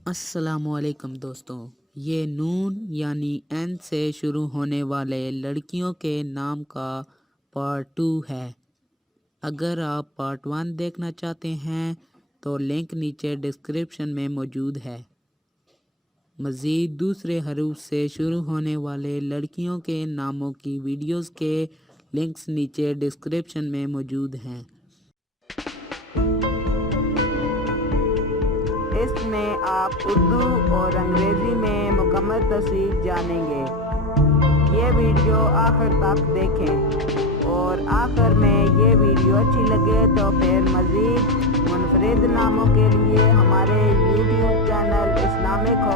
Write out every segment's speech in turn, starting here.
अस्सलामुअलैकुम दोस्तों, ये नून यानी एन से शुरू होने वाले लड़कियों के नाम का पार्ट 2 है। अगर आप पार्ट 1 देखना चाहते हैं तो लिंक नीचे डिस्क्रिप्शन में मौजूद है। मज़ीद दूसरे हरूफ से शुरू होने वाले लड़कियों के नामों की वीडियोस के लिंक्स नीचे डिस्क्रिप्शन में मौजूद हैं। इसमें आप उर्दू और अंग्रेज़ी में मुकम्मल तफसीर जानेंगे। ये वीडियो आखिर तक देखें और आखिर में ये वीडियो अच्छी लगे तो फिर मज़ीद मुनफरिद नामों के लिए हमारे यूट्यूब चैनल इस्लामी को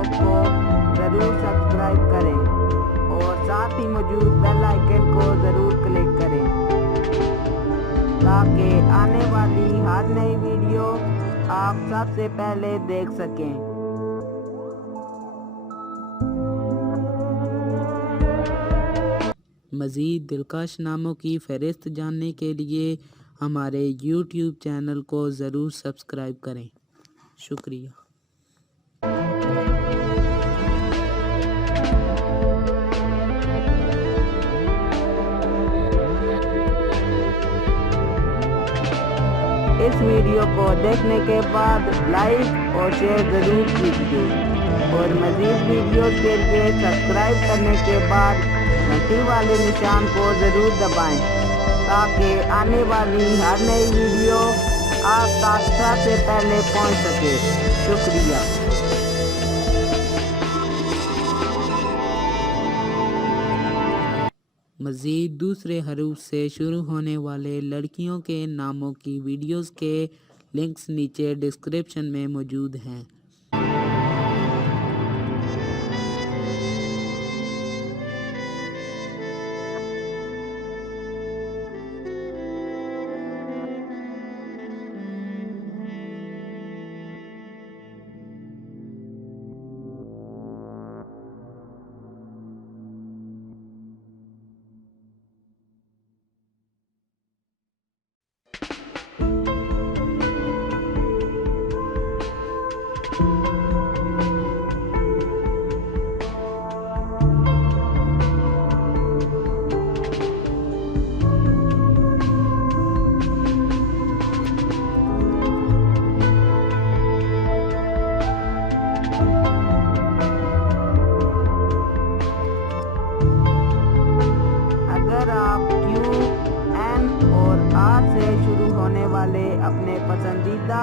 ज़रूर सब्सक्राइब करें और साथ ही मौजूद बेल आइकन को ज़रूर क्लिक करें ताकि आने वाली हर नई वीडियो आप सबसे पहले देख सकें। मज़ीद दिलकश नामों की फ़हरिस्त जानने के लिए हमारे YouTube चैनल को ज़रूर सब्सक्राइब करें। शुक्रिया। इस वीडियो को देखने के बाद लाइक और शेयर ज़रूर कीजिए और मज़ीद वीडियोस के लिए सब्सक्राइब करने के बाद घंटी वाले निशान को ज़रूर दबाएं ताकि आने वाली हर नई वीडियो आप तक सबसे पहले पहुंच सके। शुक्रिया। मज़ीद दूसरे हरूफ से शुरू होने वाले लड़कियों के नामों की वीडियोस के लिंक्स नीचे डिस्क्रिप्शन में मौजूद हैं। अपने पसंदीदा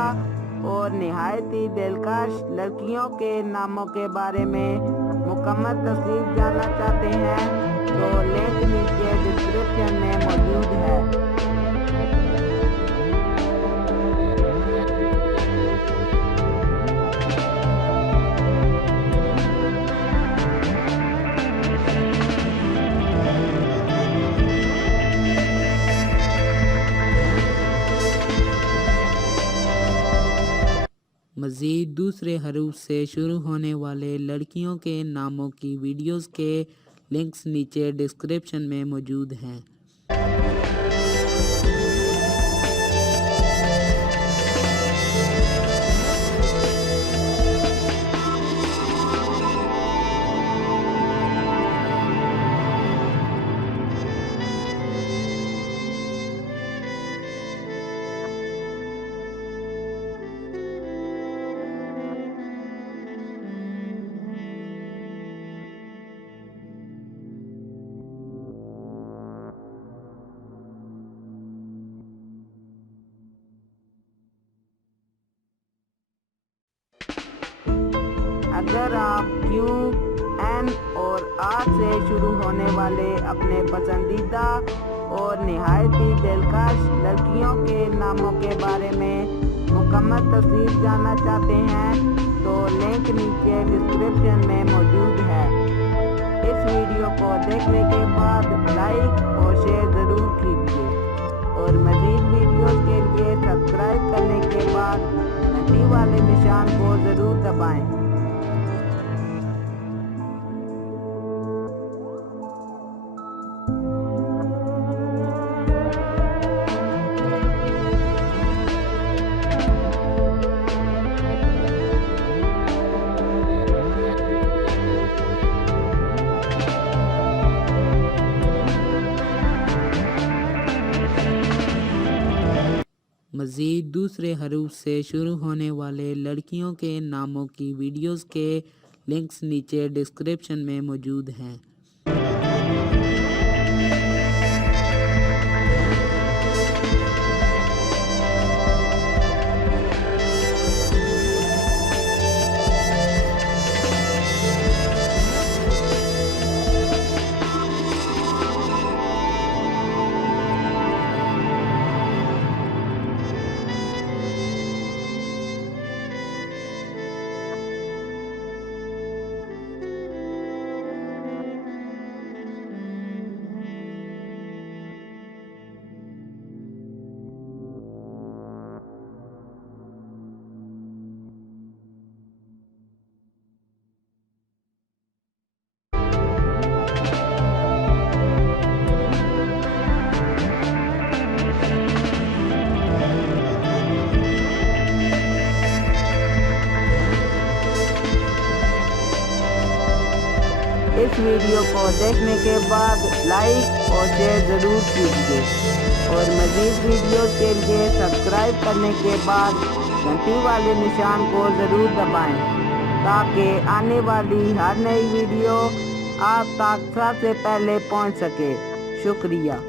और निहायती दिलकश लड़कियों के नामों के बारे में मुकम्मल तफसीर जानना चाहते हैं तो लिंक नीचे डिस्क्रिप्शन में मौजूद है। मज़ीद दूसरे हरूफ से शुरू होने वाले लड़कियों के नामों की वीडियोस के लिंक्स नीचे डिस्क्रिप्शन में मौजूद हैं। अगर आप क्यू, एन और आर से शुरू होने वाले अपने पसंदीदा और निहायती दिलकश लड़कियों के नामों के बारे में मुकम्मल तफसीर जानना चाहते हैं तो लिंक नीचे डिस्क्रिप्शन में मौजूद है। इस वीडियो को देखने के बाद लाइक और शेयर ज़रूर कीजिए और मज़ीद वीडियोस के लिए सब्सक्राइब करने के बाद घंटी वाले निशान को ज़रूर दबाएं। मज़ीद दूसरे हरूफ से शुरू होने वाले लड़कियों के नामों की वीडियोस के लिंक्स नीचे डिस्क्रिप्शन में मौजूद हैं। इस वीडियो को देखने के बाद लाइक और शेयर ज़रूर कीजिए और मज़ीद वीडियोस के लिए सब्सक्राइब करने के बाद घंटी वाले निशान को ज़रूर दबाएं ताकि आने वाली हर नई वीडियो आप तक सबसे पहले पहुंच सके। शुक्रिया।